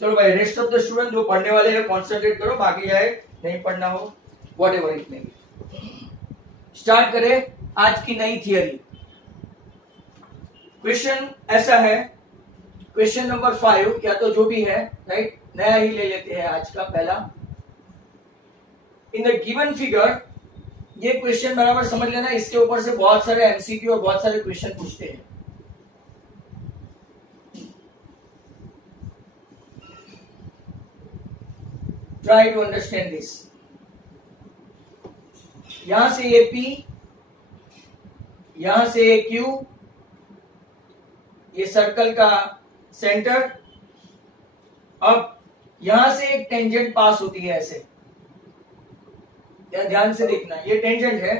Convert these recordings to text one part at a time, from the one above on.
चलो भाई, rest of the student जो पढ़ने वाले हैं कॉन्सेंट्रेट करो, बाकी जाए नहीं पढ़ना हो what ever it may be. Start करें आज की नई थियरी। क्वेश्चन ऐसा है, क्वेश्चन नंबर 5 या तो जो भी है, राइट, नया ही ले लेते हैं आज का पहला। इन द गिवन फिगर, ये क्वेश्चन बराबर समझ लेना, इसके ऊपर से बहुत सारे एमसीक्यू और बहुत सारे क्वेश्चन पूछते हैं। Try to understand this. यहां से ये P, यहां से ये Q, ये सर्कल का सेंटर। अब यहां से एक टेंजेंट पास होती है ऐसे, या ध्यान से देखना, ये टेंजेंट है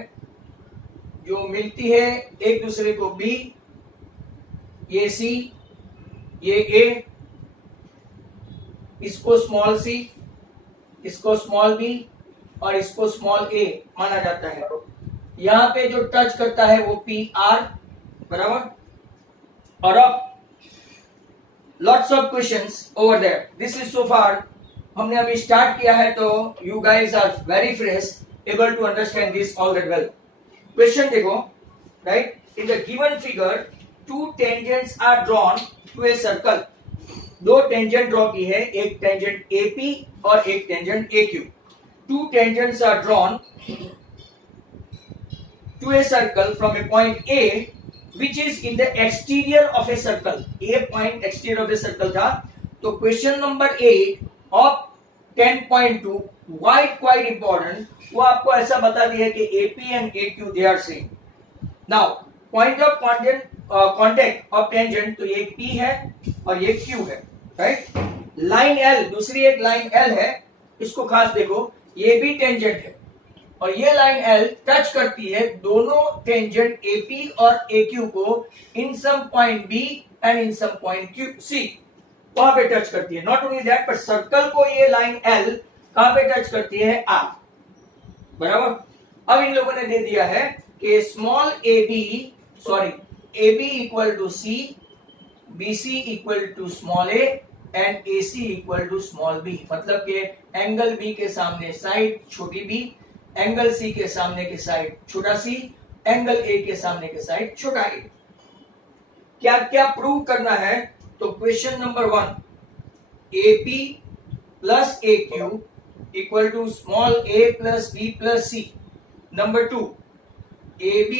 जो मिलती है एक दूसरे को B, ये C, ये A, इसको स्मॉल c, इसको स्मॉल b और इसको स्मॉल a माना जाता है। यहां पे जो टच करता है वो PR, बराबर। और अब lots of questions over there. This is so far, हमने अभी स्टार्ट किया है, तो you guys are very fresh, able to understand this all that well. Question देखो, right, in the given figure two tangents are drawn to a circle. दो tangent draw की है, एक टेंजेंट AP और एक tangent AQ। Two tangents are drawn to a circle from a point A which is in the exterior of a circle। A point exterior of a circle था। तो question number 8 of 10.2 quite important, वो आपको ऐसा बता दिया है कि AP and AQ they are same. Now point of contact of tangent, तो ये P है और ये Q है, राइट। लाइन L, दूसरी एक लाइन L है, इसको खास देखो, ये भी टेंजेंट है और ये लाइन L टच करती है दोनों टेंजेंट AP और AQ को in some point B and in some point C, वहां पे टच करती है। नॉट ओनली दैट, पर सर्कल को ये लाइन L कहां पे टच करती है? R, बराबर। अब इन लोगों ने दे दिया है कि small AB equal to C, BC equal to small a and AC equal to small b। मतलब कि एंगल B के सामने साइड छोटी b, एंगल C के सामने के साइड छोटा c, एंगल A के सामने के साइड छोटा a। क्या क्या प्रूव करना है? तो question number 1, AP plus AQ equal to small a plus b plus c। Number 2, AB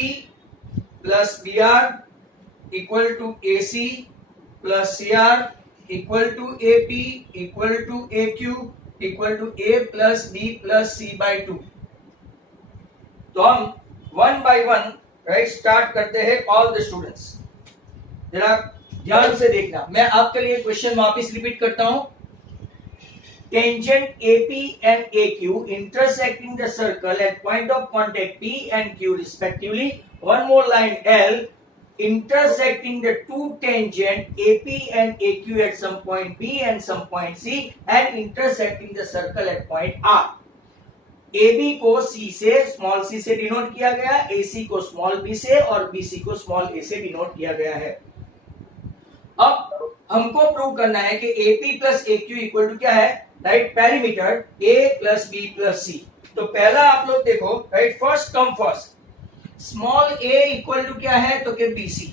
plus BR equal to AC plus CR equal to AP equal to AQ equal to A plus B plus C by 2। तो हम 1 by 1, right, start करते हैं all the students. जरा ध्यान से देखना, मैं आपके लिए क्वेश्चन वापस रिपीट करता हूं। Tangent AP and AQ intersecting the circle at point of contact P and Q respectively. One more line L intersecting the two tangent AP and AQ at some point B and some point C and intersecting the circle at point R. AB को C से, small c से denote किया गया, AC को small b से और BC को small a से डिनोट किया गया है। अब हमको प्रूव करना है कि AP plus AQ equal to क्या है, right, perimeter A plus B plus C। तो पहला आप लोग देखो, right, first come first, small a equal to क्या है, तो कि BC,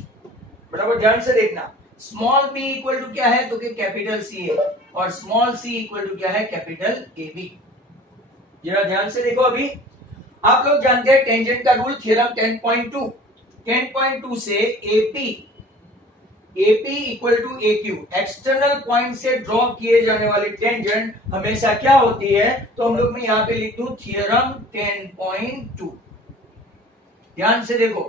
बराबर। ध्यान से देखना, स्मॉल b इक्वल टू क्या है, तो कि कैपिटल C है, और स्मॉल c इक्वल टू क्या है, कैपिटल AB। जरा ध्यान से देखो, अभी आप लोग जानते हैं टेंजेंट का रूल, थ्योरम 10.2 से AP equal to AQ, external point से ड्रॉ किए जाने वाली टेंजेंट हमेशा क्या होती है? तो हम लोग मैं यहां पे लिख दूं थ्योरम 10.2। ध्यान से देखो,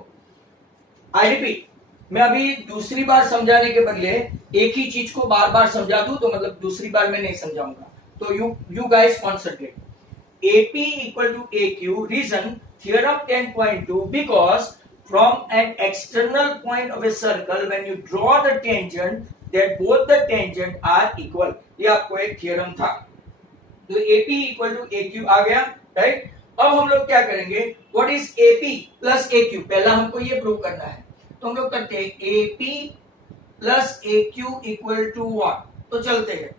आई रिपीट, मैं अभी दूसरी बार समझाने के बदले एक ही चीज को बार बार समझा दूं, तो मतलब दूसरी बार मैं नहीं समझाऊंगा। तो you guys concentrate. AP equal to AQ, reason theorem 10.2, because from an external point of a circle when you draw the tangent that both the tangent are equal। ये आपको एक थ्योरम था। तो AP equal to AQ आ गया, right. अब हम लोग क्या करेंगे, what is AP plus AQ, पहला हमको ये प्रूव करना है। तो हम लोग करते हैं AP plus AQ equal to what. तो चलते हैं,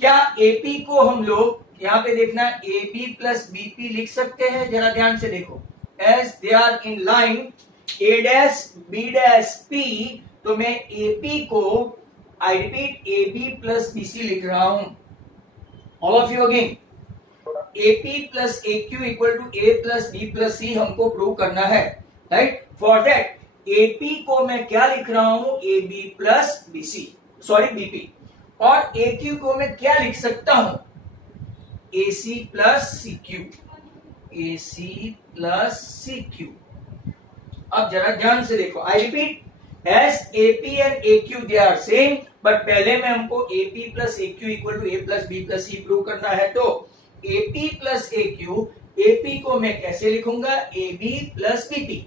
क्या एपी को हम लोग यहाँ पे देखना ए बी प्लस बीपी लिख सकते हैं? जरा ध्यान से देखो, as they are in line A dash B dash P, तो मैं एपी को, I repeat, A B plus BC लिख रहा हूं। All of you again, AP plus A Q equal to A plus B plus C हमको prove करना है, right. For that AP को मैं क्या लिख रहा हूं? A B plus BC, sorry BP, और ए क्यू को मैं क्या लिख सकता हूं? A C plus C Q, A C plus C Q. अब जरा ध्यान से देखो, I repeat, as AP and A Q they are same, but पहले में हमको AP plus A Q equal to A plus B plus C prove करना है। तो AP plus A Q, AP को मैं कैसे लिखूंगा? A B plus BP.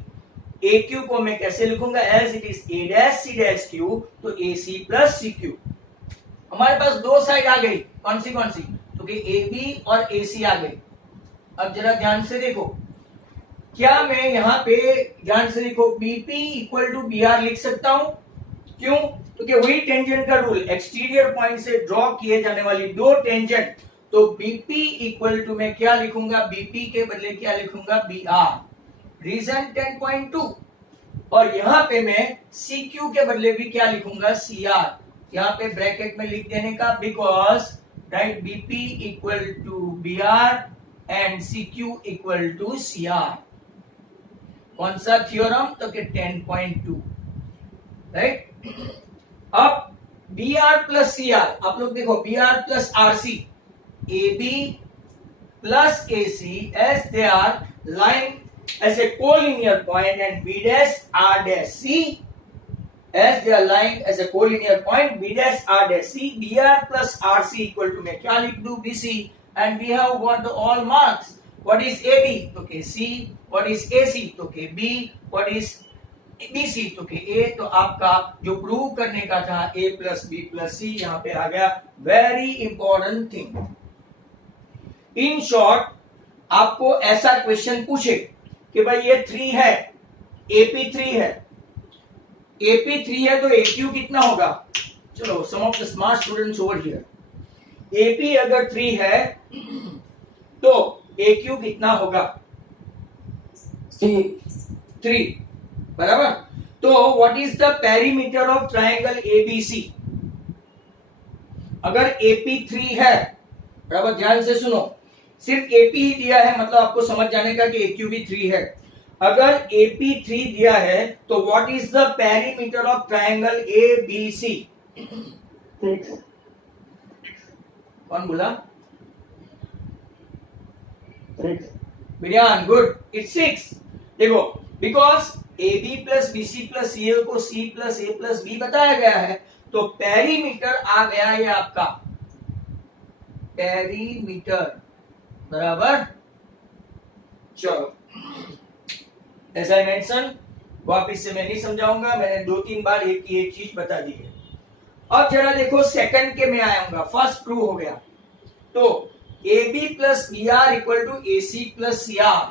A Q को मैं कैसे लिखूंगा? As it is A dash C dash Q, तो A C plus C Q. हमारे पास दो साइड आ गई, कौन सी? तो ए बी और ए सी आ गई। अब जरा ध्यान से देखो, क्या मैं यहाँ पे, ध्यान से देखो, BP equal to B R लिख सकता हूं? क्यों? क्योंकि वही टेंजेंट का रूल, एक्सटीरियर पॉइंट से ड्रॉ किए जाने वाली दो टेंजेंट, तो बीपी इक्वल टू मैं क्या लिखूंगा? बीपी के बदले क्या लिखूंगा? B R. रीजन 10.2। और यहाँ पे मैं सी क्यू के बदले भी क्या लिखूंगा? C R. यहाँ पे ब्रैकेट में लिख देने का, because right BP equal to B R and C Q equal to C R. कौन सा थ्योरम? तो कि 10.2, राइट। अब B R plus C R, आप लोग देखो, B R plus R C, A B plus A C, as they are line as a collinear point, and b dash r dash c, as they are lying as a collinear point, b dash r dash c, br plus rc equal to मैं क्या लिख दूं? bc, and we have got the all marks. What is ab? तो kc. What is ac? तो kb. What is bc? तो ka. तो आपका जो प्रूव करने का था a plus b plus c यहाँ पे आ गया। Very important thing. In short, आपको ऐसा क्वेश्चन पूछे कि भाई ये 3 है, एपी 3 है, एपी 3 है, तो एक्यू कितना होगा? चलो, some of the smart students over here, AP अगर 3 है तो एक्यू कितना होगा? 3, बराबर। तो what is the perimeter of triangle ABC? अगर एपी 3 है, बराबर, ध्यान से सुनो, सिर्फ एपी ही दिया है, मतलब आपको समझ जाने का कि एक्यू भी 3 है। अगर एपी 3 दिया है तो what is the perimeter of triangle ABC? 6। कौन बोला? 6। बिरयान, गुड, इट्स 6। देखो, because A B plus B C plus C को C plus A plus B बताया गया है, तो पेरीमीटर आ गया ये आपका, पेरीमीटर, बराबर। चलो, एज आई मेंशन, वापिस से मैं नहीं समझाऊंगा, मैंने 2-3 बार एक ही एक चीज बता दी है। अब जरा देखो, सेकंड के में आऊंगा, फर्स्ट प्रूव हो गया, तो A B plus B R equal to A C plus C R,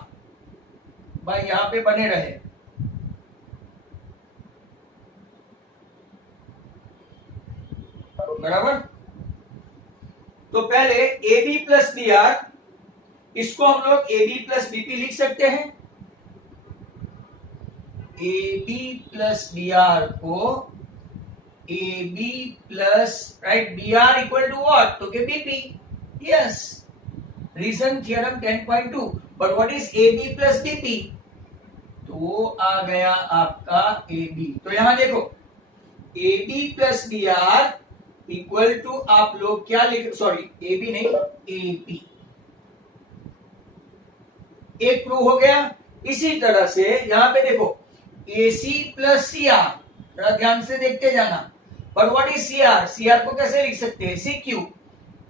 भाई यहां पे बने रहे। बराबर। तो पहले A B plus B R, इसको हम लोग ए बी प्लस बीपी लिख सकते हैं। A B plus B R को A B plus, right, B R equal to what? तो के BP, yes, reason theorem 10.2। But what is A B plus BP? तो वो आ गया आपका ए बी। तो यहां देखो, A B plus B R equal to, आप लोग क्या लिख, सॉरी, ए बी नहीं, ए पी। एक प्रूव हो गया। इसी तरह से यहां पे देखो, ए सी प्लस सी आर, थोड़ा ध्यान से देखते जाना। But what is C R? C R को कैसे लिख सकते हैं? C Q.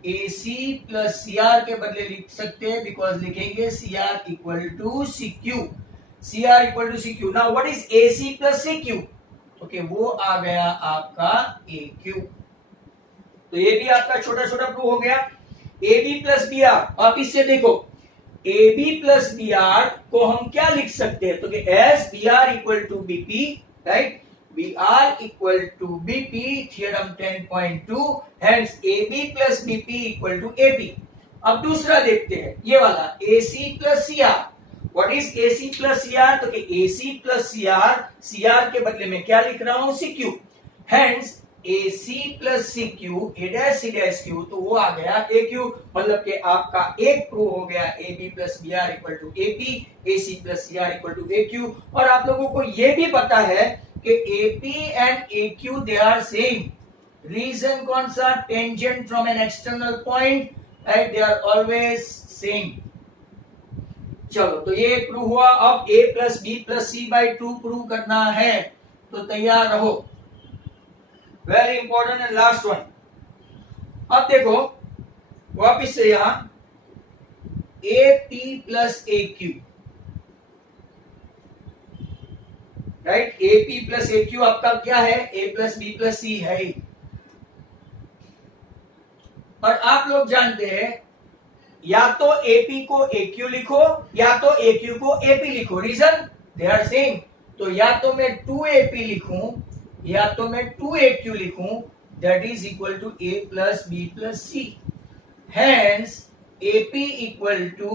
A C plus C R के बदले लिख सकते हैं, बिकॉज लिखेंगे C R equal to C Q. C R equal to C Q. Now what is A C plus C Q? Okay, वो आ गया आपका ए क्यू। तो ये भी आपका छोटा छोटा प्रूव हो गया। A B plus B R, आप इससे देखो, A B plus B R को हम क्या लिख सकते हैं? तो as B R equal to BP, right, BR equal to BP, theorem 10.2, hence AB plus BP equal to AP. अब दूसरा देखते हैं, ये वाला AC plus CR. What is AC plus CR? तो कि AC plus CR, CR के बदले में क्या लिख रहा हूं? CQ. Hence AC plus CQ, A dash C dash Q, तो वो आ गया AQ. मतलब कि आपका एक प्रूव हो गया AB plus BR equal to AP, AC plus CR equal to AQ. और आप लोगों को ये भी पता है कि AP and AQ they are same. Reason कौन सा? Tangent from an external point, right? They are always same. चलो, तो ये प्रूव हुआ. अब A plus B plus C by 2 prove करना है, तो तैयार रहो. Very important and last one. अब देखो वापिस से यहां AP plus AQ, right? AP plus AQ आपका क्या है? A plus B plus C है. और आप लोग जानते हैं या तो AP को AQ लिखो या तो AQ को AP लिखो. Reason they are same. तो या तो मैं 2AP लिखूं या तो मैं 2AQ लिखूं, that is equal to A plus B plus C. Hence AP equal to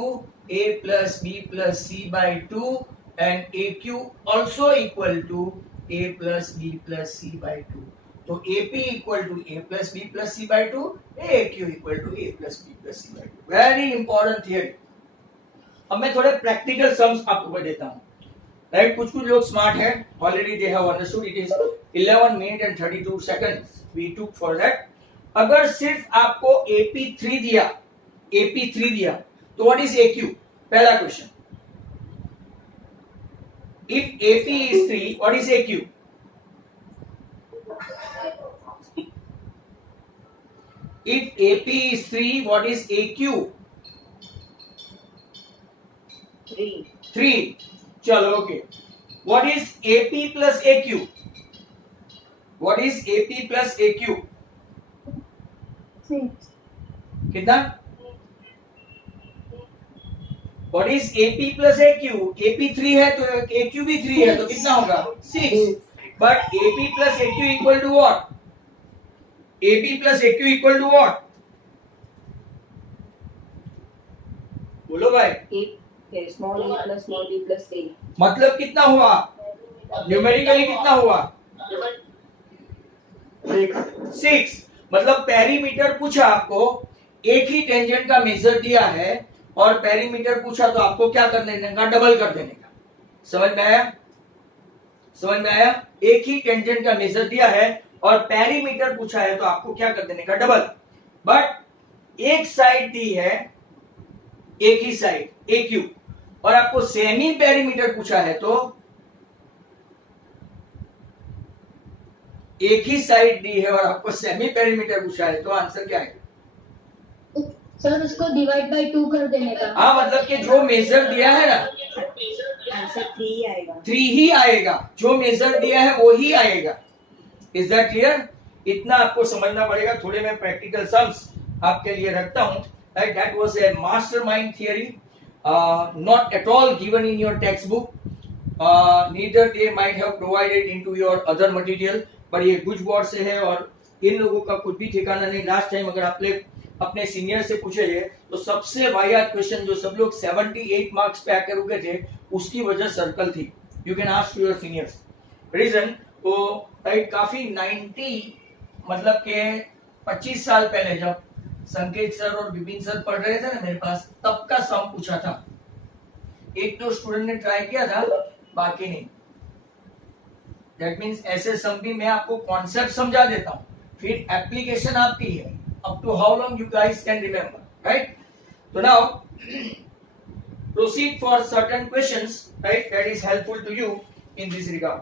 A plus B plus C by 2 and AQ also equal to A plus B plus C by 2. तो AP equal to A plus B plus C by 2, AQ equal to A plus B plus C by 2. Very important theory. अब मैं थोड़े practical sums आपको देता हूं. Right, कुछ लोग smart है, already they have understood. It is 11 minute and 32 seconds we took for that. अगर सिर्फ आपको AP3 दिया तो व्हाट इज AQ? पहला question. If AP is 3, what is AQ? If AP is 3, what is AQ? 3. चलो, okay. What is AP plus AQ? What is AP plus AQ? 6. कितना? What is AP plus AQ? AP 3 है तो AQ भी 3 है, तो कितना होगा? 6. But AP plus AQ equal to what? AP plus AQ equal to what? बोलो भाई. Small a plus small b plus a. मतलब कितना हुआ? न्यूमेरिकली कितना हुआ? 6. मतलब पेरीमीटर पूछा आपको, एक ही टेंजेंट का मेजर दिया है और पेरीमीटर पूछा तो आपको क्या कर देने का? डबल कर देने का. समझ में आया? समझ में आया? एक ही टेंजेंट का मेजर दिया है और पेरीमीटर पूछा है तो आपको क्या कर देने का? डबल. बट एक साइड दी है, एक ही साइड AQ, और आपको सेमी पेरीमीटर पूछा है तो एक ही साइड दी है और आपको सेमी पेरीमीटर पूछा है तो आंसर क्या है? सर उसको डिवाइड बाय 2 कर देने का. हाँ, मतलब कि जो मेजर दिया है ना, आंसर 3 आएगा. 3 ही आएगा. जो मेजर दिया है वो ही आएगा. Is that clear? इतना आपको समझना पड़ेगा. थोड़े मैं प्रैक्टिकल सम्स आपके लिए रखता हूं. Right, that was a mastermind theory, not at all given in your textbook, neither they might have provided into your other material. पर ये गुज बोर्ड से है और इन लोगों का कुछ भी ठिकाना नहीं. लास्ट टाइम अगर आप लोग अपने सीनियर से पूछे तो सबसे वाहियात क्वेश्चन जो सब लोग 78 मार्क्स पे आकर रुके थे, उसकी वजह सर्कल थी. You can ask your seniors. Reason तो राइट, काफी 90 मतलब के 25 साल पहले जब संकेत सर और विपिन सर पढ़ रहे थे ना मेरे पास, तब का सम पूछा था. एक तो स्टूडेंट ने ट्राई किया था, बाकी नहीं. दैट मींस ऐसे सम भी मैं आपको कॉन्सेप्ट समझा देता हूं, फिर एप्लीकेशन आपकी है. Up to how long you guys can remember, right? तो now proceed for certain questions, right, that is helpful to you in this regard.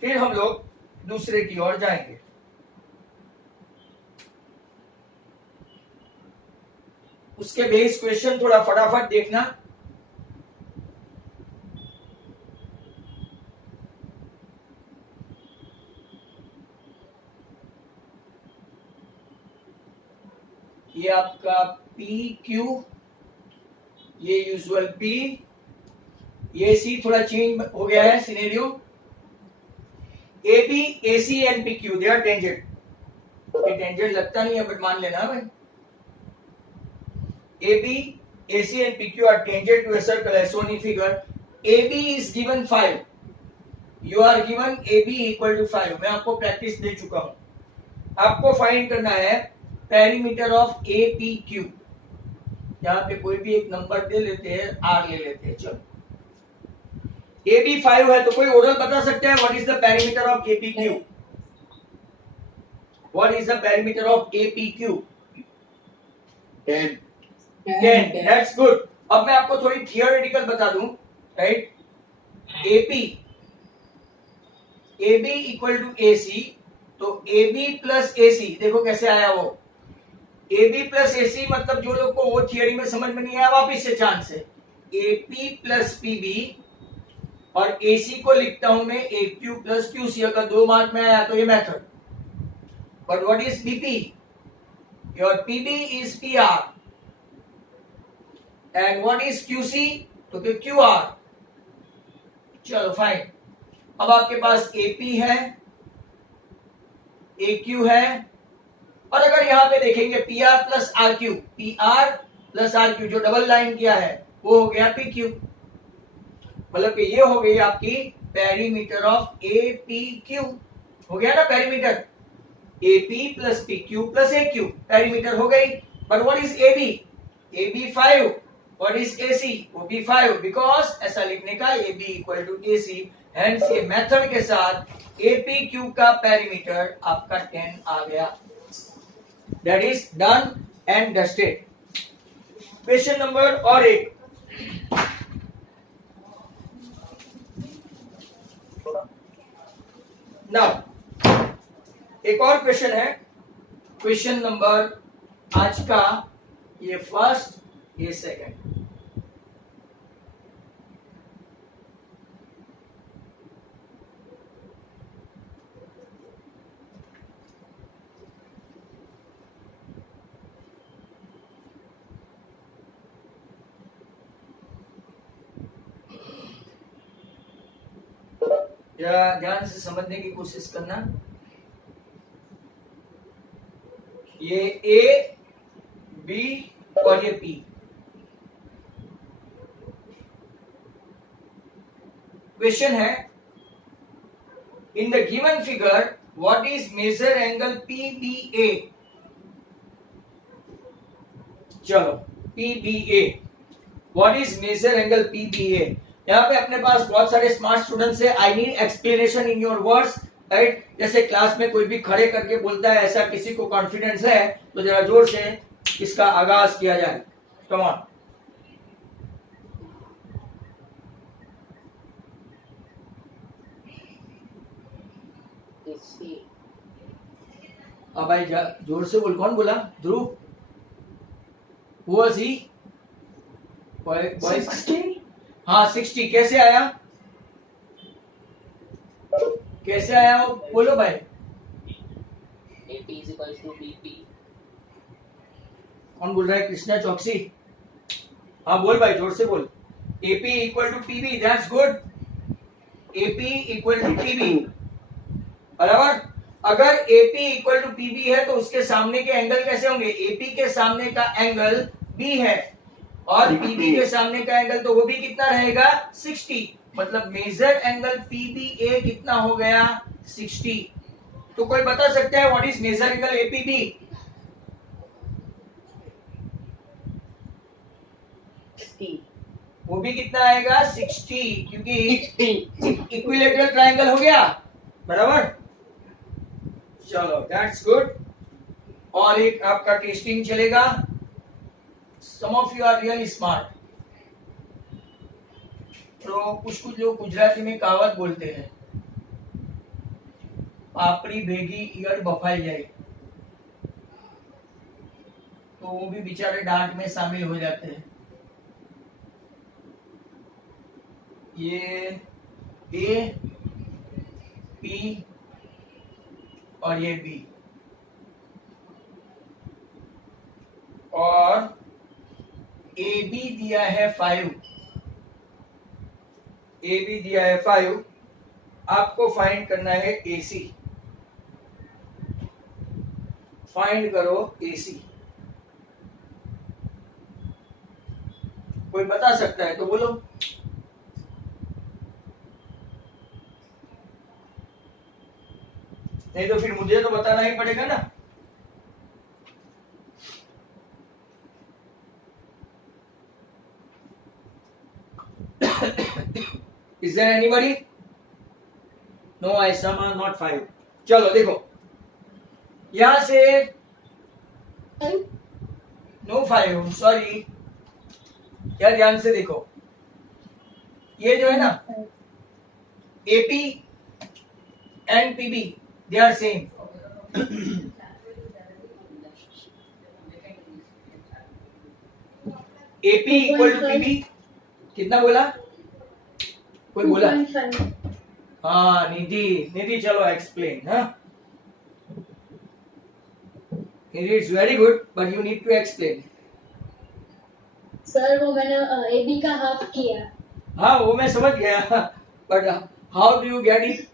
फिर हम लोग दूसरे की ओर जाएंगे. उसके बेस क्वेश्चन थोड़ा फटाफट देखना. ये आपका PQ, ये यूजुअल P, ये C थोड़ा चेंज हो गया है scenario. A B A C and P Q they are tangent. ये टेंजेंट लगता नहीं है बट मान लेना भाई। A B A C and P Q are tangent to a circle as shown in figure। AB is given 5, you are given AB equal to 5। मैं आपको practice दे चुका हूं। आपको फाइंड करना है perimeter of A P Q. यहाँ पे कोई भी एक नंबर दे लेते हैं, आर ले लेते हैं। चलो ए बी 5 है तो कोई ओरल बता सकते हैं what is the perimeter of A P Q? What is the perimeter of A P Q? 10, 10। That's good. अब मैं आपको थोड़ी थियोरेटिकल बता दूं, right? AP AB equal to AC, तो AB प्लस AC देखो कैसे आया वो। AB प्लस AC मतलब जो लोग को वो थियरी में समझ में नहीं आया वापिस से चांस है। AP प्लस PB और AC को लिखता हूं मैं AQ प्लस QC। अगर 2 मार्क में आया तो ये method. But what is BP? Your PB is PR and what is QC? तो फिर QR। चलो फाइन। अब आपके पास AP है, AQ है, और अगर यहां पे देखेंगे PR plus RQ, PR plus RQ जो डबल लाइन किया है वो हो गया PQ। मतलब कि ये हो गई आपकी पेरीमीटर ऑफ APQ। हो गया ना perimeter? AP plus PQ plus AQ perimeter हो गई। But what is AB? AB 5। What is AC? वो भी 5। बिकॉज ऐसा लिखने का AB equal to AC। Hence ये मेथड के साथ APQ का पेरीमीटर आपका 10 आ गया। That is done and dusted. Question number और एक। नाउ एक और क्वेश्चन है। क्वेश्चन नंबर आज का ये फर्स्ट, ये सेकंड। जरा ध्यान से समझने की कोशिश करना। ये ए, बी और ये पी। क्वेश्चन है in the given figure what is measure angle PBA? चलो PBA, what is measure angle PBA? यहाँ पे अपने पास बहुत सारे स्मार्ट स्टूडेंट्स है। I need explanation in your words, right? जैसे क्लास में कोई भी खड़े करके बोलता है, ऐसा किसी को कॉन्फिडेंस है तो जरा जोर से इसका आगाज किया जाए। Come on. अब भाई जोर से बोल। कौन बोला? ध्रुव? Who was he? 60? हाँ 60। कैसे आया? कैसे आया वो बोलो भाई। AP is equals to BP। कौन बोल रहा है? कृष्णा चौकसी। हाँ बोल भाई, जोर से बोल। AP equal to PB। That's good. AP equal to PB बराबर। अगर AP इक्वल टू PB है तो उसके सामने के एंगल कैसे होंगे? AP के सामने का एंगल B है और PB के सामने का एंगल तो वो भी कितना रहेगा? 60। मतलब मेजर एंगल PBA कितना हो गया? 60। तो कोई बता सकता है what is measure angle APB? 60। वो भी कितना आएगा? 60, क्योंकि इक्विलेटरल ट्रायंगल हो गया बराबर। चलो दैट्स गुड। और एक आपका टेस्टिंग चलेगा। Some of you are really smart. तो कुछ लोग गुजराती में कहावत बोलते हैं, पापड़ी भेगी ईयड़ बफाई जाए। तो वो भी बेचारे डांट में शामिल हो जाते हैं। ये A, P और ये B और AB दिया है 5। AB दिया है 5। आपको फाइंड करना है AC। फाइंड करो AC। कोई बता सकता है तो बोलो। नहीं तो फिर मुझे तो बताना ही पड़ेगा ना। Is there anybody? No, I sum are not 5. चलो देखो यहां से नो 5, सॉरी यार, ध्यान से देखो, ये जो है ना AP and PB they are same. AP equal to PB कितना बोला? कोई बोला? 2.5. हाँ निधि चलो एक्सप्लेन। हाँ Nidhi, it's very good but you need to explain. Sir वो मैंने AB का हाफ किया। हाँ वो मैं समझ गया, but how do you get it?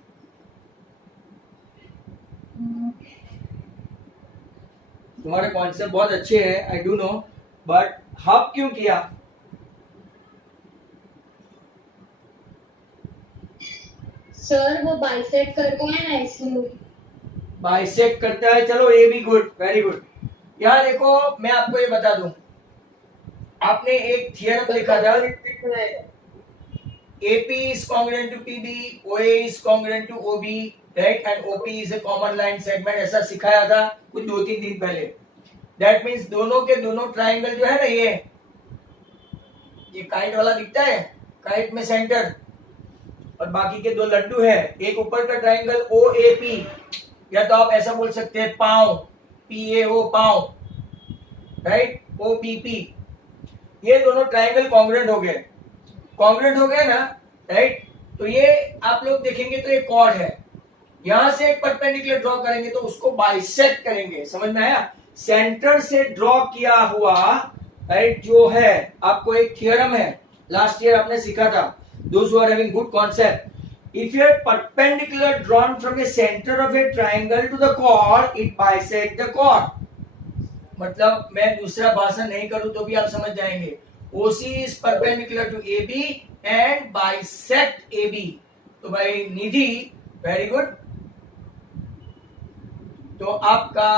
तुम्हारे कॉन्सेप्ट बहुत अच्छे हैं, I do know, but half क्यों किया? सर वो बाइसेक्ट करते हैं ना इसलिए। बाइसेक्ट करता है, चलो ये भी गुड, वेरी गुड। यहाँ देखो मैं आपको ये बता दूं, आपने एक थियरम लिखा था, AP is congruent to PB, OA is congruent to OB, right, and OP is a common line segment, ऐसा सिखाया था कुछ 2-3 दिन पहले। That means दोनों के दोनों ट्राइंगल जो है ना, ये काइट वाला दिखता है, काइट में सेंटर और बाकी के दो लड्डू है, एक ऊपर का ट्राइंगल OAP, या तो आप ऐसा बोल सकते हैं पाँव, PAO पाँव, राइट, OPP, ये दोनों ट्राइंगल कॉन्ग्रुएंट हो गए। कॉन्ग्रुएंट हो गए ना, राइट, तो ये आप लोग देखेंगे तो ये कॉर्ड है, यहां से एक परपेंडिकुलर ड्रॉ करेंगे तो उसको बाइसेक्ट करेंगे। समझ में आया? सेंटर से ड्रॉ किया हुआ, राइट, जो है आपको एक थियरम है, लास्ट ईयर आपने सीखा था, those who are having good concept, if you are perpendicular drawn from the center of a triangle to the chord, it bisect the chord। मतलब मैं दूसरा भाषण नहीं करूं तो भी आप समझ जाएंगे। OC is perpendicular to AB and bisect AB। तो भाई निधि वेरी गुड, तो आपका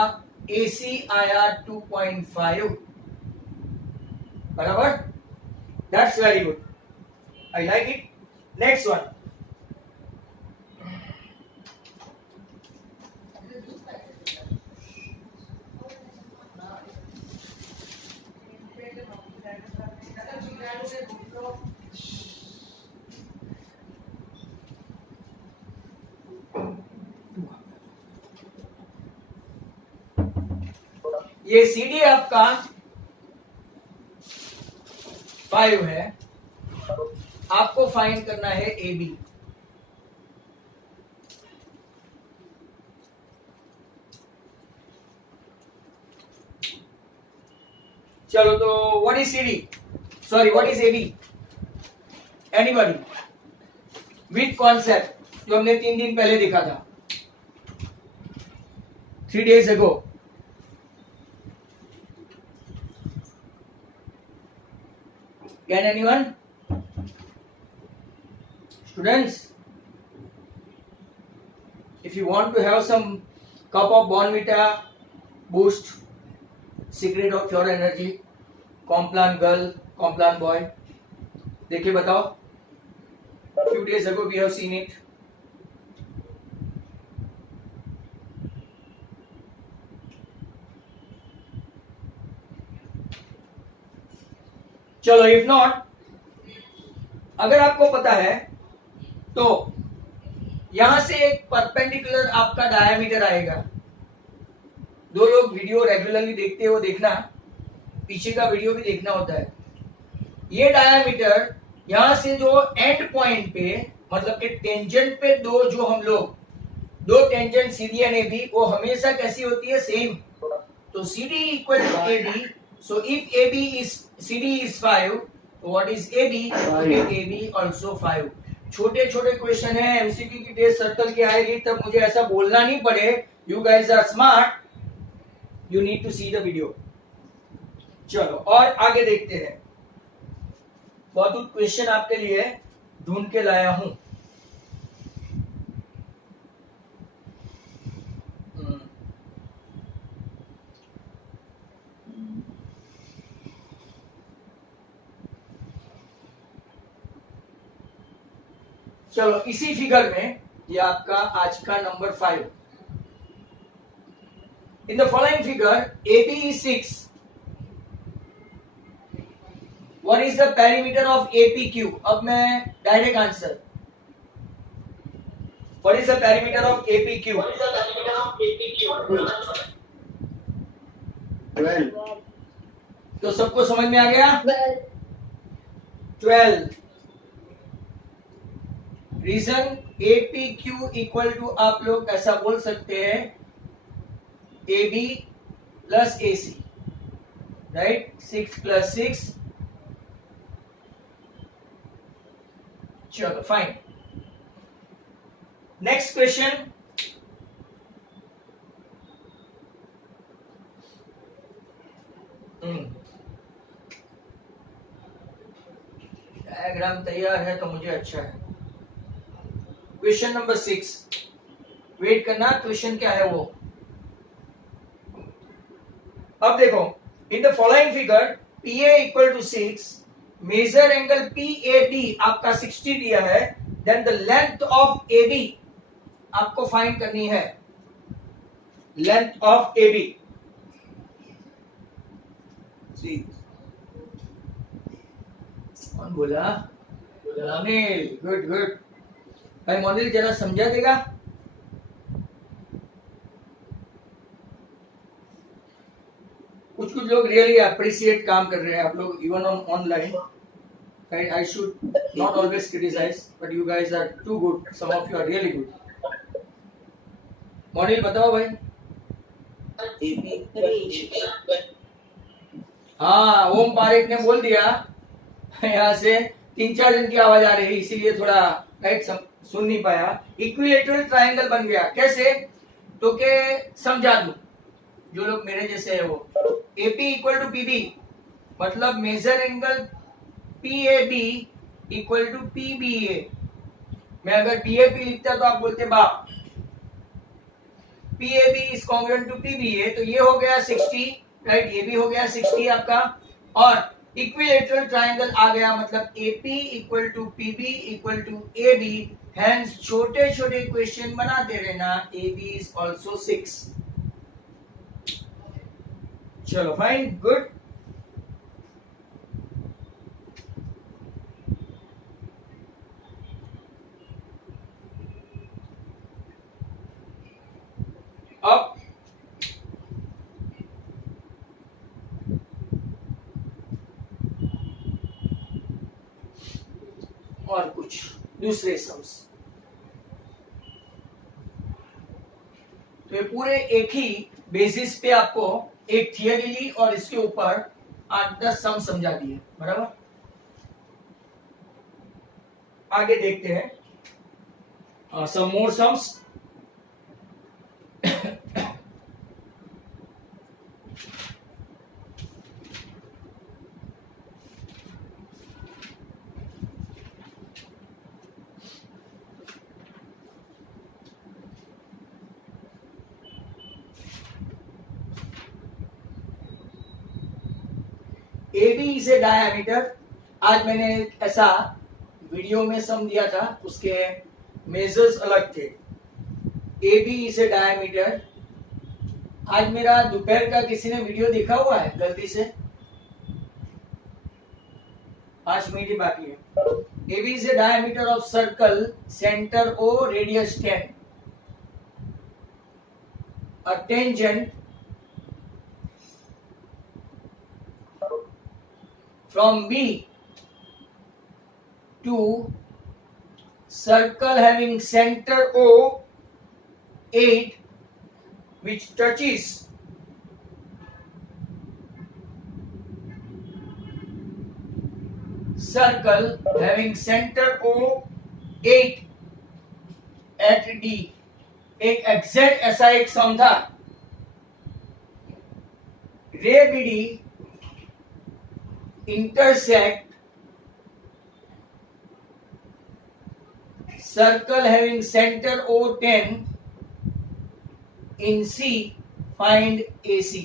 AC आया 2.5 बराबर, that's very good, I like it. Next one, ये CD आपका 5 है, आपको फाइंड करना है AB। चलो तो what is CD, sorry what is AB? Anybody with concept जो हमने 3 दिन पहले देखा था, 3 days ago। Can anyone? Students, if you want to have some cup of Bonvita, Boost, Secret of Pure Energy, Complan Girl, Complan Boy, देखिए बताओ, few days ago we have seen it। चलो if not, अगर आपको पता है तो यहां से एक परपेंडिकुलर आपका डायमीटर आएगा। दो लोग वीडियो रेगुलरली देखते हो, देखना, पीछे का वीडियो भी देखना होता है। ये डायमीटर यहां से जो एंड पॉइंट पे, मतलब कि टेंजेंट पे दो टेंजेंट CD एंड AB, वो हमेशा कैसी होती है? सेम। तो CD equal to AB, so if CD is 5, what is AB? Okay, AB also 5। छोटे छोटे क्वेश्चन है, एमसीक्यू की टेस्ट सर्कल की आएगी तब मुझे ऐसा बोलना नहीं पड़े, you guys are smart, you need to see the video. चलो और आगे देखते हैं, बहुत क्वेश्चन आपके लिए ढूंढ के लाया हूं। चलो इसी फिगर में ये आपका आज का number 5। In the following figure AB is 6, what is the perimeter of APQ? अब मैं direct answer, what is the perimeter of APQ? 12. तो सबको समझ में आ गया? 12. 12। रीजन APQ इक्वल टू आप लोग ऐसा बोल सकते हैं AB plus AC, right? 6 plus 6। चलो फाइन। नेक्स्ट क्वेश्चन, डायग्राम तैयार है तो मुझे अच्छा है। क्वेश्चन नंबर 6, वेट करना, क्वेश्चन क्या है वो। अब देखो, in the following figure PA equal to 6, measure angle PAB आपका 60 दिया है, then the length of AB आपको फाइंड करनी है, लेंथ ऑफ AB। कौन बोला? मोनिल, गुड गुड भाई। मोनिल जरा समझा देगा? कुछ कुछ लोग रियली अप्रिशिएट काम कर रहे हैं, आप लोग even on online. I should not always criticize, but you guys are too good. Some of you are really good. मोनिल बताओ भाई। हाँ, ओम पारेख ने बोल दिया। यहाँ से 3-4 जन की आवाज आ रही, इसीलिए थोड़ा राइट सुन नहीं पाया। इक्विलेटरल ट्रायंगल बन गया, कैसे? तो के समझा दूं जो लोग मेरे जैसे है वो। AP इक्वल टू PB मतलब major angle PAB equal to PBA। मैं अगर BAP लिखता तो आप बोलते बाप। PAB is congruent to PBA, तो ये हो गया 60, राइट? ये भी हो गया 60 आपका, और इक्विलेटरल ट्रायंगल आ गया, मतलब AP equal to PB equal to AB। Hence छोटे छोटे क्वेश्चन बनाते रहना, AB इज ऑल्सो 6। चलो फाइन, गुड। अब और कुछ दूसरे सम्स, तो ये पूरे एक ही बेसिस पे आपको एक थियरी ली और इसके ऊपर 8-10 सम समझा दिए, बराबर। आगे देखते हैं some more sums. AB is a diameter. आज मैंने ऐसा वीडियो में सम दिया था, उसके मेजर्स अलग थे। AB is a diameter. आज मेरा दोपहर का किसी ने वीडियो देखा हुआ है गलती से? 5 मिनट ही बाकी है। AB is a diameter of circle, centre O, radius 10। A tangent from B to circle having center O 8 which touches circle having center O 8 at D, एक एग्जैक्ट ऐसा एक सम था, ray B D intersect circle having center O10 in C, find AC।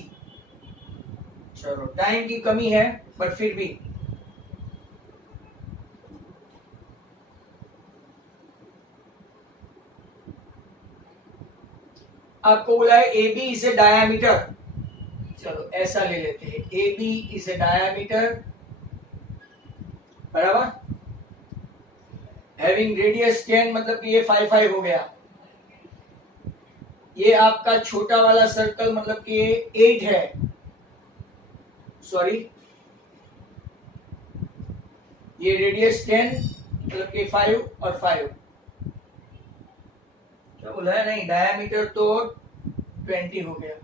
चलो time की कमी है but फिर भी आपको बोला है A B is a diameter, चलो ऐसा ले लेते हैं, A B is a diameter बराबर, हैविंग रेडियस 10 मतलब कि ये 5 हो गया, ये आपका छोटा वाला सर्कल मतलब कि ये 8 है, सॉरी ये रेडियस 10 मतलब कि 5 और 5, क्या बोला है, नहीं डायामीटर तो 20 हो गया,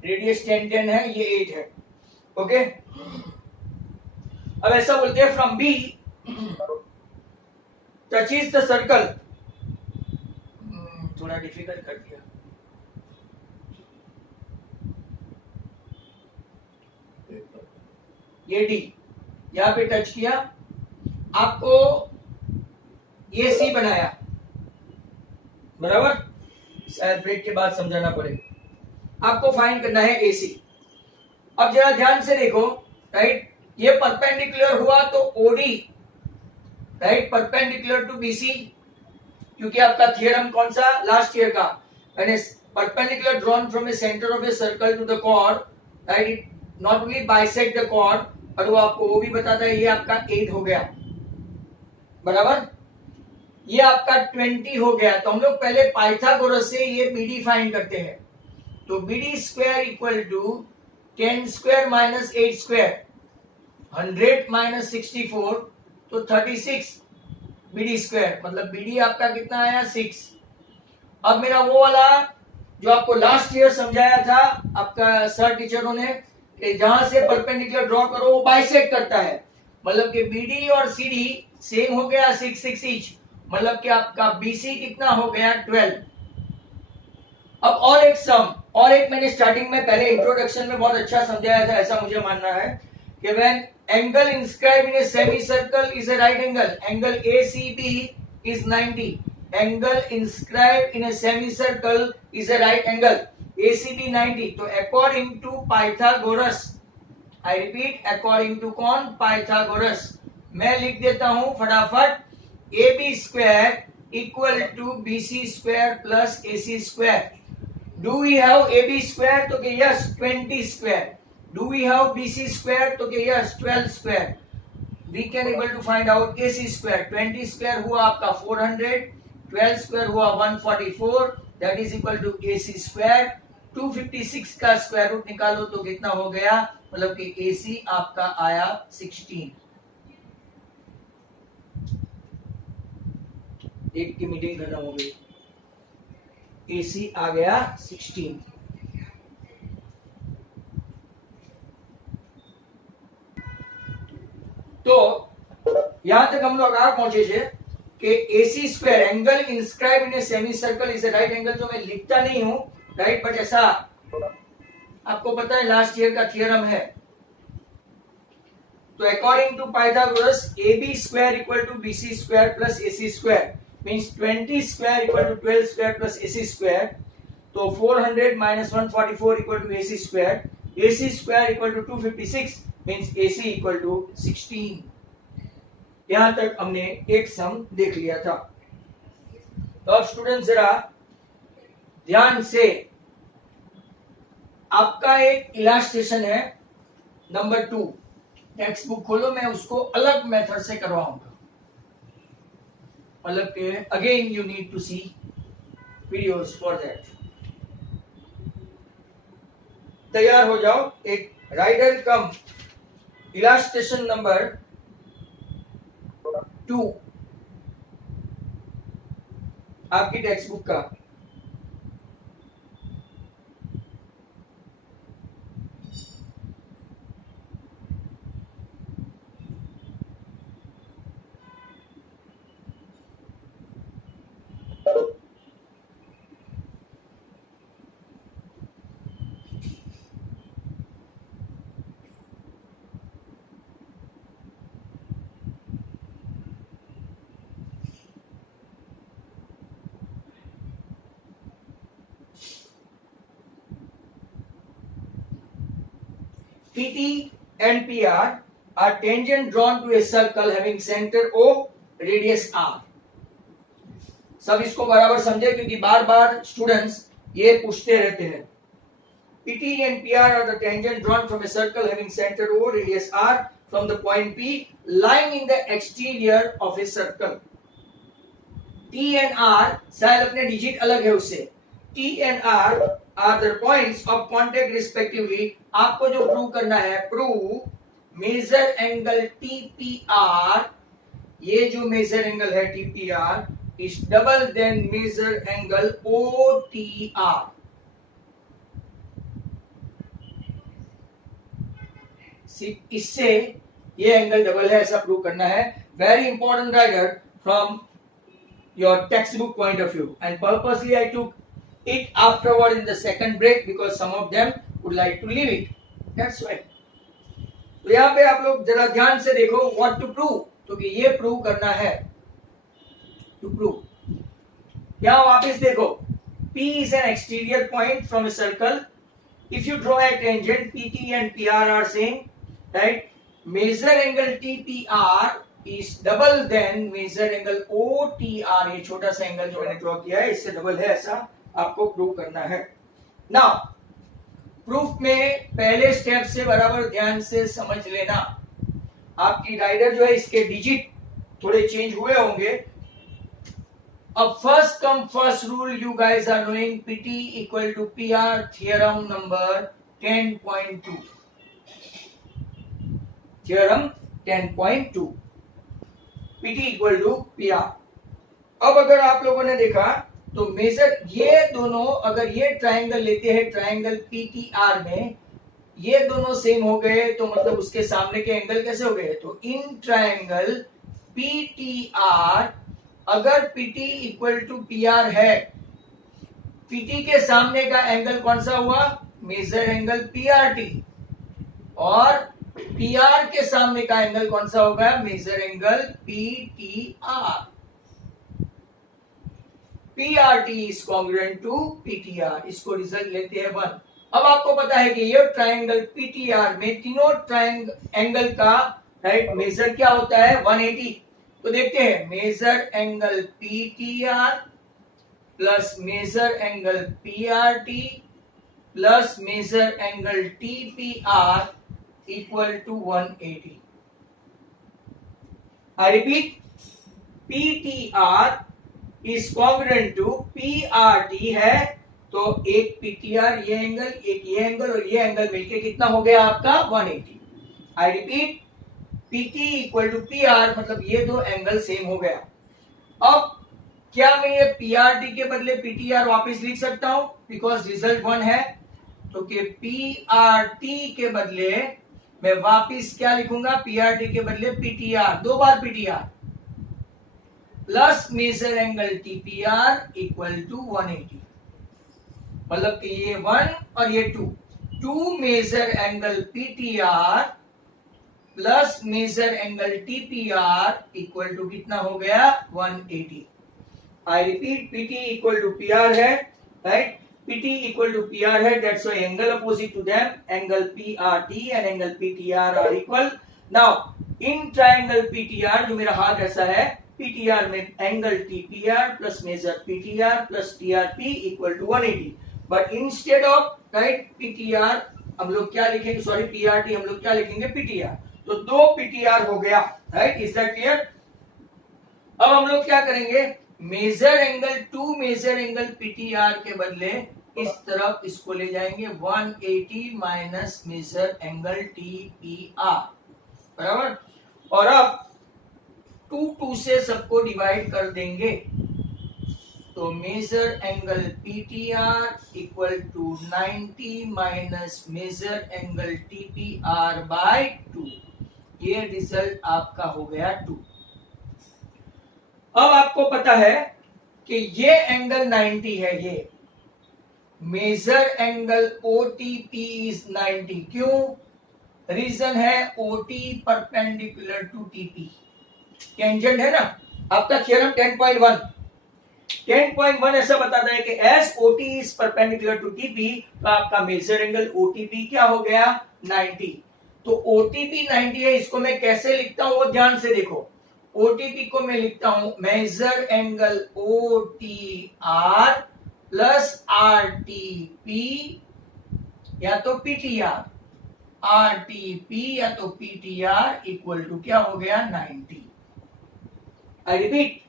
रेडियस 10 है, ये 8 है, ओके। अब ऐसा बोलते हैं from B touches the circle, थोड़ा डिफिकल्ट कर दिया, ये डी यहां पे टच किया, आपको ये सी बनाया बराबर, शायद ब्रेक के बाद समझाना पड़े, आपको फाइंड करना है एसी। अब जरा ध्यान से देखो, राइट, ये परपेंडिकुलर हुआ तो OD, right, perpendicular to BC, क्योंकि आपका थियरम कौन सा, लास्ट ईयर का, when perpendicular drawn from a centre of a circle to the chord, right, it not only bisect the chord, और वो आपको वो भी बताता है, ये आपका 8 हो गया बराबर, ये आपका 20 हो गया। तो हम लोग पहले पाइथागोरस से ये बीडी फाइंड करते हैं, तो BD square equal to 10 square minus 8 square, 100 minus 64 तो 36 बीडी स्क्वायर, मतलब बीडी आपका कितना आया 6। अब मेरा वो वाला जो आपको लास्ट ईयर समझाया था आपका सर टीचरों ने, कि जहां से परपेंडिकुलर ड्रॉ करो वो बाइसेक्ट करता है, मतलब कि बीडी और सीडी सेम हो गया 6 ईच, मतलब कि आपका बीसी कितना हो गया 12। अब और एक सम, और एक मैंने स्टार्टिंग में पहले इंट्रोडक्शन में बहुत अच्छा समझाया था, ऐसा मुझे मानना है कि when angle inscribe in a semicircle is a right angle, angle ACB is 90, angle inscribe in a semicircle is a right angle, ACB 90, तो according to Pythagoras, I repeat according to कौन, Pythagoras, मैं लिख देता हूं फटाफट, AB square equal to BC square plus AC square. Do we have AB square? तो कि yes 20 square. Do we have BC square? तो कि yes 12 square. We can able to find out AC square. 20 square हुआ आपका 400, 12 square हुआ 144, that is equal to AC square. 256 का square root निकालो तो कितना हो गया, मतलब कि AC आपका आया 16। एक की मीटिंग खत्म हो गई, AC आ गया 16। तो यहां तक हम लोग आ पहुंचे थे कि AC square angle inscribe in a semicircle is a right angle, जो मैं लिखता नहीं हूं, राइट, बट ऐसा आपको पता है लास्ट ईयर का थियरम है। तो according to Pythagoras AB square equal to BC square plus AC square means 20 square equal to 12 square plus AC square, तो 400 minus 144 equal to AC square, AC square equal to 256 means AC equal to 16। यहां तक हमने एक सम देख लिया था। तो अब स्टूडेंट जरा ध्यान से, आपका एक इलास्ट्रेशन है नंबर 2, टेक्स्ट बुक खोलो, मैं उसको अलग मेथड से करवाऊंगा, मतलब कि again you need to see videos for that. तैयार हो जाओ, एक राइडर कम इलास्ट्रेशन नंबर 2 आपकी टेक्स्ट बुक का, PT and PR are tangent drawn to a circle having center O, radius R. सब इसको बराबर समझे क्योंकि बार बार स्टूडेंट्स ये पूछते रहते हैं. PT and PR are the tangent drawn from a circle having center O, radius R from the point P lying in the exterior of a circle. T and R शायद अपने डिजिट अलग है उससे. T and R are the points of contact respectively. आपको जो prove करना है, prove major angle TPR, ये जो मेजर एंगल है TPR is double than measure angle OTR. इससे ये एंगल डबल है ऐसा प्रूव करना है. Very important rider from your textbook point of view, and purposely I took it afterward in the second break because some of them would like to leave it. That's why. तो यहाँ पे आप लोग जरा ध्यान से देखो what to prove, क्योंकि ये प्रूव करना है. to prove. यहाँ वापस देखो, P is an exterior point from a circle. If you draw a tangent, PT and PR are same, right? Measure angle TPR is double than measure angle OTR. ये छोटा सा angle जो मैंने draw किया है इससे डबल है ऐसा आपको प्रूव करना है. नाउ प्रूफ में पहले स्टेप से बराबर ध्यान से समझ लेना. आपकी राइडर जो है इसके डिजिट थोड़े चेंज हुए होंगे. अब first come first rule you guys are knowing. PT equal to PR theorem number 10.2. Theorem 10.2. PT equal to PR. अब अगर आप लोगों ने देखा तो मेजर ये दोनों, अगर ये ट्रायंगल लेते हैं ट्रायंगल PTR में, ये दोनों सेम हो गए तो मतलब उसके सामने के एंगल कैसे हो गए. तो इन ट्रायंगल PTR अगर PT इक्वल टू PR है, PT के सामने का एंगल कौन सा हुआ, मेजर एंगल PRT, और PR के सामने का एंगल कौन सा होगा, measure angle PTR. PRT is congruent to PTR. इसको रिजल्ट लेते हैं 1. अब आपको पता है कि ये ट्रायंगल PTR में तीनों एंगल का राइट मेजर क्या होता है, 180. तो देखते हैं, measure angle PTR plus measure angle PRT plus measure angle TPR equal to 180. I repeat, PTR is congruent to PRT है, तो एक PTR ये एंगल, एक ये एंगल और ये एंगल मिलके कितना हो गया आपका 180. I repeat, PT equal to PR मतलब ये दो एंगल सेम हो गया. अब क्या मैं ये PRT के बदले PTR वापस लिख सकता हूं, बिकॉज रिजल्ट 1 है. तो कि PRT के बदले मैं वापस क्या लिखूंगा, PRT के बदले PTR, 2 बार PTR plus measure angle TPR equal to 180. मतलब कि ये 1 और ये 2 measure angle PTR plus measure angle TPR equal to कितना हो गया, 180. I repeat, PT equal to PR है, right. PT equal to PR है, that's why angle opposite to them, angle PRT and angle PTR are equal. Now in triangle PTR जो मेरा हाथ ऐसा है, PTR में angle TPR plus measure PTR plus TRP equal to 180. But instead of right PTR हम लोग क्या लिखेंगे, सॉरी PRT हम लोग क्या लिखेंगे, PTR. तो 2 PTR हो गया, राइट. Is that clear? अब हम लोग क्या करेंगे, measure angle 2 measure angle PTR के बदले इस तरफ इसको ले जाएंगे 180 माइनस मेजर एंगल TPR, बराबर. और अब 2 से सबको डिवाइड कर देंगे, तो measure angle PTR equal to 90 minus measure angle TPR by 2. ये रिजल्ट आपका हो गया 2. अब आपको पता है कि ये एंगल 90 है, ये मेजर एंगल OTP इज 90. क्यों? रीजन है OT perpendicular to TP. Tangent है ना आपका थ्योरम 10.1. 10.1 ऐसा बताता है कि as OT is perpendicular to TP, तो आपका मेजर एंगल OTP क्या हो गया 90। तो OTP 90 है, इसको मैं कैसे लिखता हूं वो ध्यान से देखो। OTP को मैं लिखता हूं measure angle OTR plus RTP या तो PTR, RTP या तो PTR इक्वल टू क्या हो गया 90। आई रिपीट,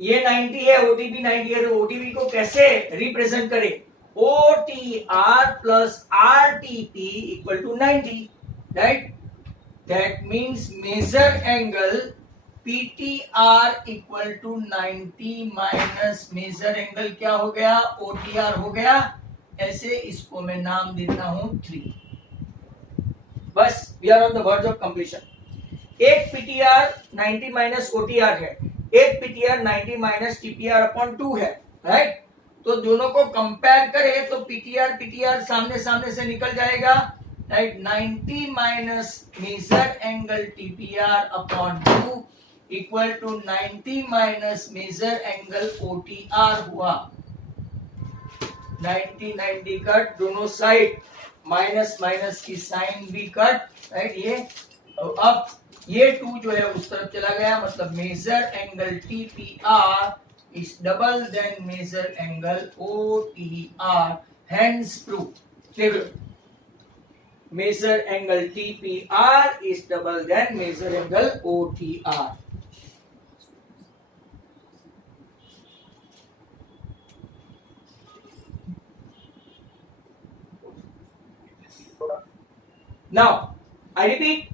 ये 90 है, OTP 90 है, तो OTP को कैसे रिप्रेजेंट करें? OTR plus RTP equal to 90, right? That means measure angle PTR equal to 90 minus measure angle क्या हो गया OTR हो गया। ऐसे इसको मैं नाम देता हूं 3। बस we are on the verge of completion. एक PTR 90 माइनस OTR है, एक PTR 90 माइनस TPR अपॉन 2 है, राइट? तो दोनों को कंपेयर करें तो PTR सामने सामने से निकल जाएगा, right? 90 minus measure angle TPR upon 2 equal to 90 minus measure angle OTR हुआ। 90 कट, दोनों साइड माइनस माइनस की साइन भी कट, राइट? ये तो अब ये 2 जो है उस तरफ चला गया, मतलब major angle TPR is double then major angle OTR, hence prove. देख लो, major angle TPR is double then major angle OTR। Now, I repeat,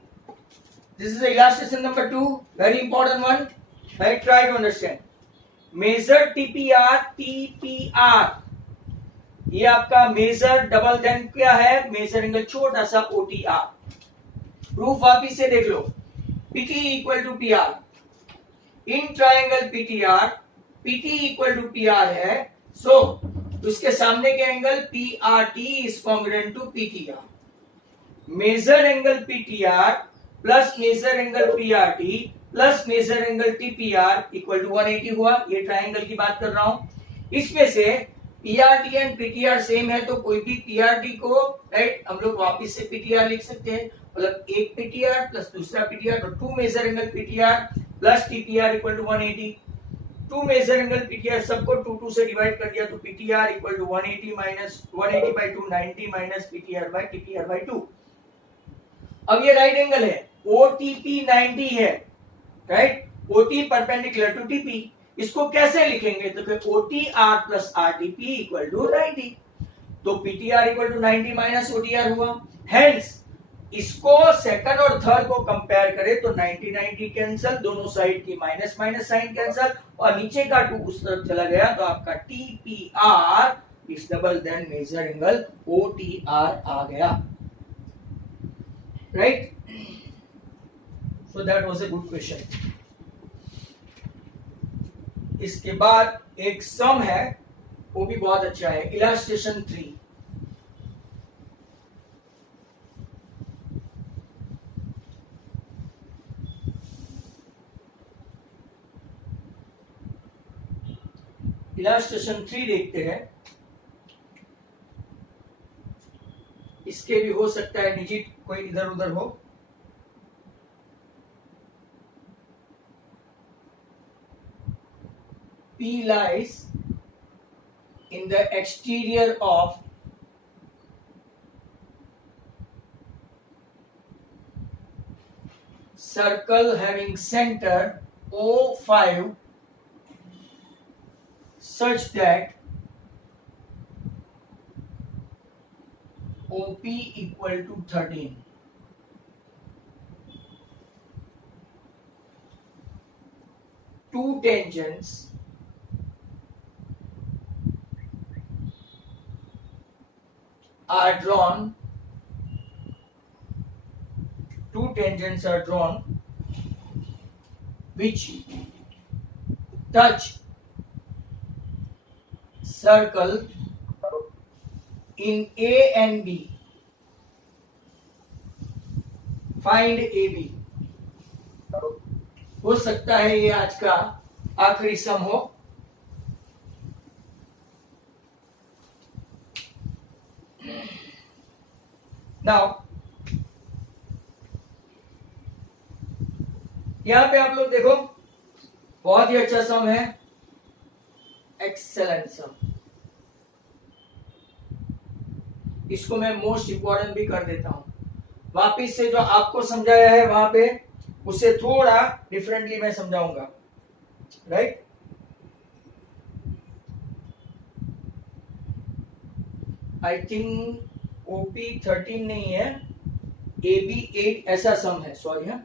this is the illustration number 2, very important one. Right? Try to understand. Measure TPR, ये आपका major double then क्या है major angle छोटा सा OTR। Proof वापिस से देख लो, PT equal to PR in triangle PT equal to PR है, सो उसके सामने के angle PRT is congruent to PTR। Measure angle PTR plus measure angle PRT plus measure angle TPR equal to 180 हुआ। ये ट्राइंगल की बात कर रहा हूं। इसमें से PRT एंड PTR सेम है, तो कोई भी PRT को, राइट, हम लोग वापिस से PTR लिख सकते हैं, मतलब एक PTR प्लस दूसरा PTR, तो 2 measure angle PTR plus TPR equal to 180। 2 measure angle PTR सबको 2 से डिवाइड कर दिया, तो PTR equal to 180 minus 180 by 2 90 minus PTR by TPR by 2। अब ये राइट एंगल है, OTP 90 है, right? OT perpendicular to TP, इसको कैसे लिखेंगे? तो फिर OTR plus RTP equal to 90, तो PTR equal to 90 minus OTR हुआ। हेंस इसको सेकंड और थर्ड को कंपेयर करें तो 90 कैंसल, दोनों साइड की माइनस माइनस साइन कैंसल, और नीचे का 2 उस तरफ चला गया, तो आपका TPR is double then major angle OTR आ गया, right? So that was a good question. इसके बाद एक सम है, वो भी बहुत अच्छा है, इलस्ट्रेशन 3। इलस्ट्रेशन 3 देखते हैं। इसके भी हो सकता है डिजिट कोई इधर उधर हो। P lies in the exterior of circle having center O5 such that OP equal to 13. Two tangents are drawn, which touch circle in A and B. Find AB. हो सकता है ये आज का आखिरी सम हो। नाउ यहां पे आप लोग देखो, बहुत ही अच्छा सम है, एक्सेलेंट सम। इसको मैं मोस्ट इंपॉर्टेंट भी कर देता हूं। वापिस से जो आपको समझाया है वहां पे उससे थोड़ा डिफरेंटली मैं समझाऊंगा, राइट। आई थिंक ओपी 13 नहीं है, एबी 8 ऐसा सम है, सॉरी है,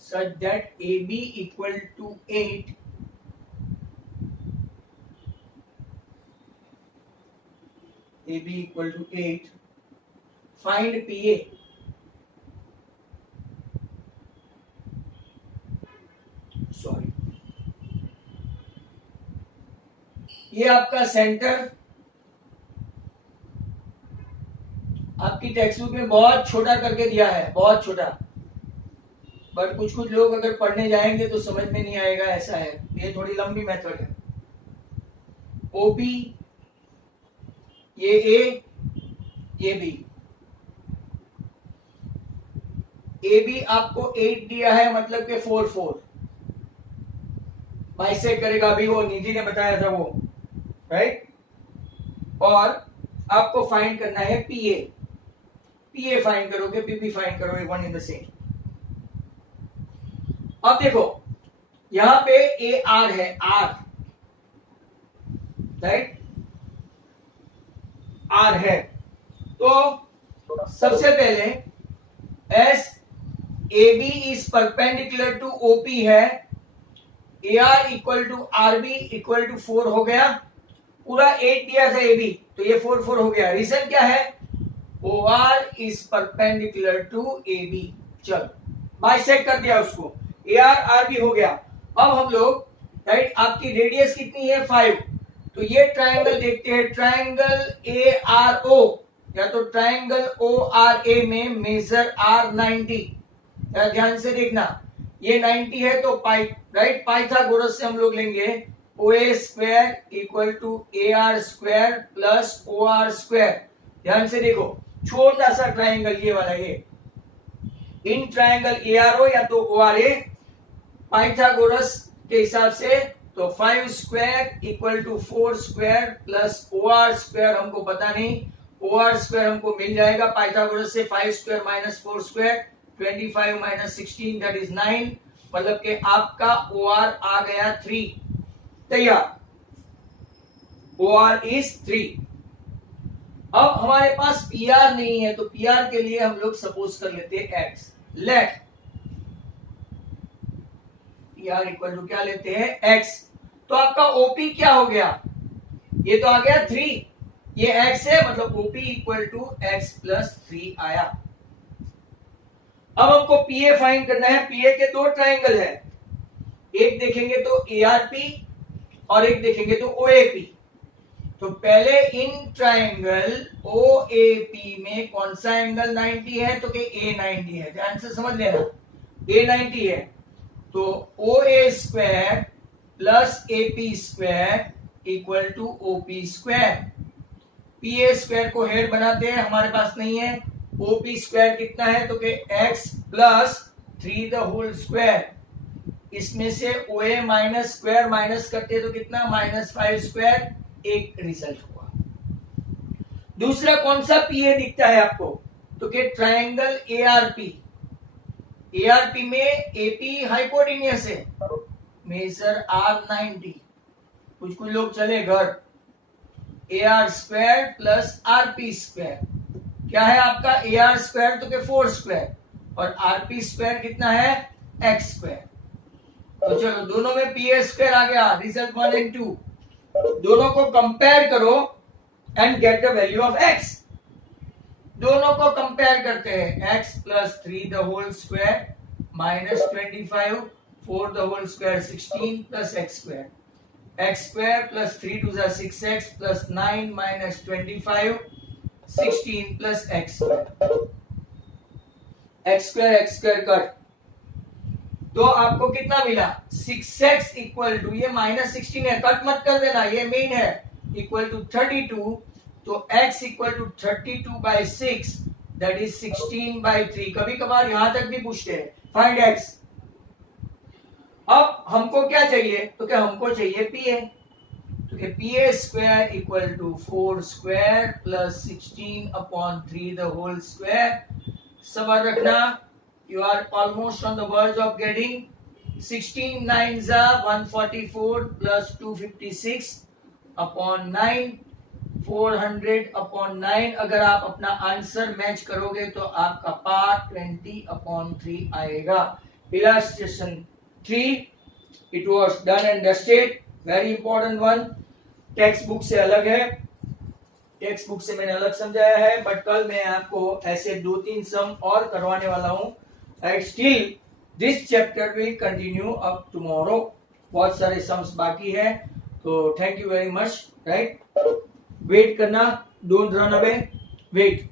such that AB equal to 8 AB equal to 8, find PA। Sorry, ये आपका सेंटर आपकी टेक्स्ट बुक में बहुत छोटा करके दिया है, बहुत छोटा, बट कुछ कुछ लोग अगर पढ़ने जाएंगे तो समझ में नहीं आएगा, ऐसा है, ये थोड़ी लंबी मेथड है। ओपी ये ए, ये बी, ए बी आपको 8 दिया है, मतलब कि 4 4 बाइसेक्ट करेगा, अभी वो निधि ने बताया था वो, राइट। और आपको फाइंड करना है पीए, पीए फाइंड करोगे, पीबी फाइंड करोगे, वन इन द सेम। अब देखो यहां पे ए आर है, आर, राइट, आर है, तो सबसे पहले as A B is perpendicular to OP है, A R equal to R B equal to 4 हो गया, पूरा 8 दिया था ए बी, तो ये 4 4 हो गया। रीजन क्या है, O R is perpendicular to A B, चलो बाइसेक्ट कर दिया उसको, ए आर आर बी हो गया। अब हम लोग, राइट, आपकी रेडियस कितनी है 5, तो ये ट्रायंगल देखते हैं, ट्रायंगल ए आर ओ, या तो ट्रायंगल ओ आर ए में मेजर आर 90, ध्यान से देखना, ये 90 है तो पाई, राइट, पाइथागोरस से हम लोग लेंगे O A square equal to A R square plus O R square. ध्यान से देखो, छोटा सा ट्रायंगल ये वाला, ये in triangle A R O या तो ओ आर ए, पाइथागोरस के हिसाब से तो 5 square equal to 4 square plus O R square, हमको पता नहीं, ओ आर स्क्वायर हमको मिल जाएगा पाइथागोरस से, 5 square minus 4 square 25 minus 16 that is 9, मतलब कि आपका ओ आर आ गया 3, तैयार, ओ आर इज 3। अब हमारे पास पी आर नहीं है, तो पी आर के लिए हम लोग सपोज कर लेते हैं x, let P R equal to क्या लेते हैं एक्स, तो आपका ओपी क्या हो गया, ये तो आ गया 3, ये एक्स है, मतलब OP equal to x plus 3 आया। अब हमको पीए फाइंड करना है, पीए के दो ट्रायंगल है, एक देखेंगे तो एआरपी और एक देखेंगे तो ओएपी। तो पहले इन ट्रायंगल ओएपी में कौन सा एंगल 90 है, तो कि ए 90 है, ध्यान से समझ लेना, ए 90 है, तो O A square plus AP square equal to OP square. PA square को हेड बनाते हैं, हमारे पास नहीं है, ओपी स्क्वायर कितना है, तो कि x plus 3 the whole square, इसमें से O A minus square minus करते तो कितना, -5 स्क्वायर, एक रिजल्ट हुआ। दूसरा कौन सा पीए दिखता है आपको, तो कि ट्रायंगल एआरपी, एआरपी में एपी हाइपोटेन्यूस है, मेजर आर 90, कुछ कुछ लोग चले घर, ए R square plus RP square, क्या है आपका ए आर स्क्वायर, तो के 4 स्क्वायर, और आरपी स्क्वायर कितना है, एक्स स्क्वायर। तो चलो दोनों में पी ए स्क्वायर आ गया, रिजल्ट 1 एंड 2, दोनों को कंपेयर करो and get the value of x. दोनों को कंपेयर करते हैं, x plus 3 the whole square minus 25, 4 the whole square 16 plus x square, x square plus 3 to 6x plus 9 minus 25 16 plus x square, x square cut, तो आपको कितना मिला 6x equal to, ये -16 है, कट मत कर देना, ये मेन है, इक्वल टू 32, तो x equal to 32/6 that is 16/3। कभी कभार यहां तक भी पूछते हैं, फाइंड x। अब हमको क्या चाहिए, तो क्या हमको चाहिए pa, तो क्या pa square equal to 4 square plus 16/3 the whole square. सवाल रखना, you are almost on the verge of getting 16 9s are 144 plus 256 upon 9 400/9। अगर आप अपना आंसर मैच करोगे तो आपका पार्ट 20/3 आएगा। Illustration 3, it was done and dusted, very important one, text book से अलग है, टेक्स्ट बुक से मैंने अलग समझाया है, बट कल मैं आपको ऐसे 2-3 सम और करवाने वाला हूं। And still this chapter will continue up tomorrow, बहुत सारे सम्स बाकी है, तो thank you very much, right. Wait करना, डोंट रन अवे, वेट।